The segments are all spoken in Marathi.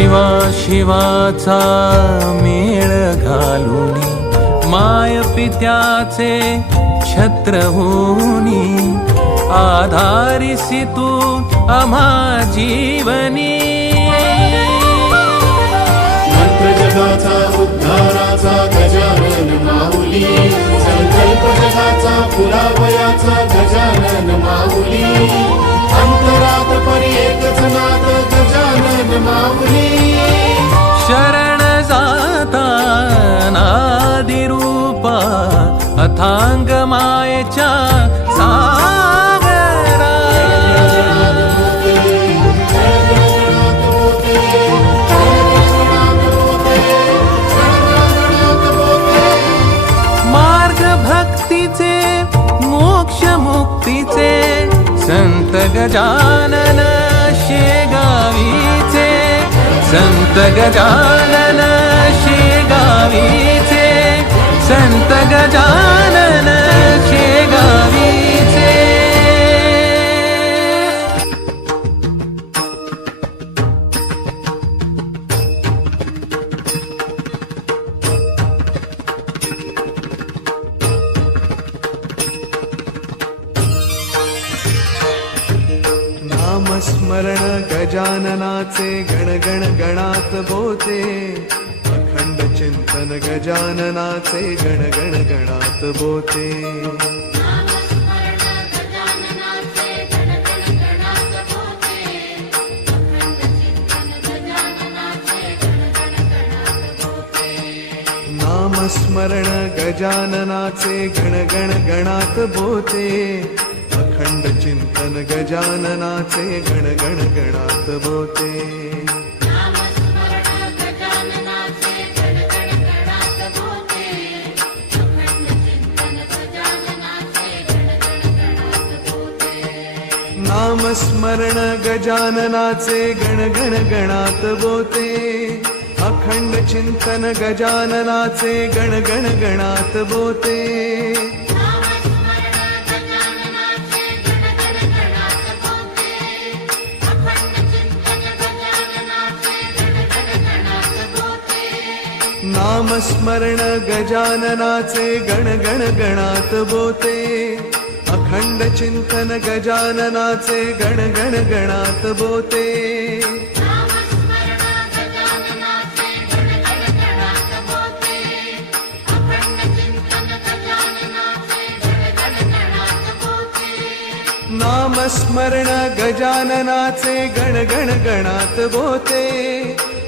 शिवा शिवाचा मेळ घालूनी माय पित्याचे छत्र होनी आधारिसी तू आम्हा जीवनी मंत्र जगाचा उद्धाराचा गजानन माऊली संकल्प जगाचा पुरावयाचा गजानन माऊली अंतरात परी एकच नाद गजानन माऊली शरण जाता नादी रूपा अथांग मायेच्या सागरा मार्ग भक्तीचे मोक्ष मुक्तीचे संत गजानन शेगावीचे संत गजानन शेगावीचे संत गजानन शेगावीचे नामस्मरण गजाननाचे गणगण गणात बोते अखंड चिंतन गजाननाचे गणगण गणात बोते नामस्मरण गजाननाचे गणगण गणात बोते अखंड चिंतन गजाननाचे गणगण गणात बोते नामस्मरण गजाननाचे गणगण गणात बोते अखंड चिंतन गजाननाचे गणगण गणात बोते नामस्मरण गजाननाचे गणगण गणात बोते अखंड चिंतन गजाननाचे गणगण गणात बोते नामस्मरण गजाननाचे गणगण गणात बोते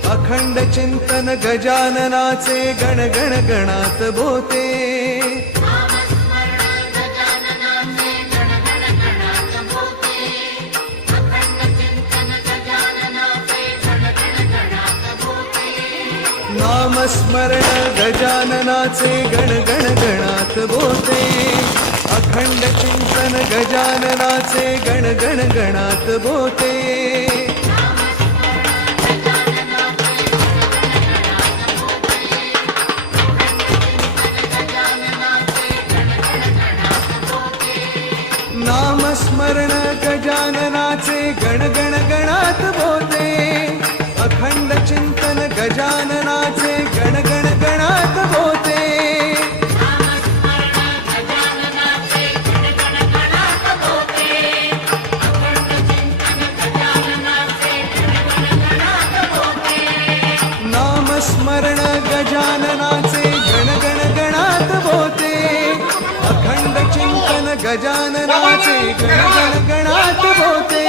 अखंड चिंतन गजाननाचे गणगण गणात बोते नामस्मरण गजाननाचे गणगण गणात बोते अखंड चिंतन गजाननाचे गणगण गणात बोते नामस्मरण गजाननाचे गणगण गणात बोते अखंड चिंतन गजाननाचे गणगण गणात बोते नामस्मरण गजाननाचे गणगण गणात बोते अखंड चिंतन गजाननाचे गणगण गणात बोते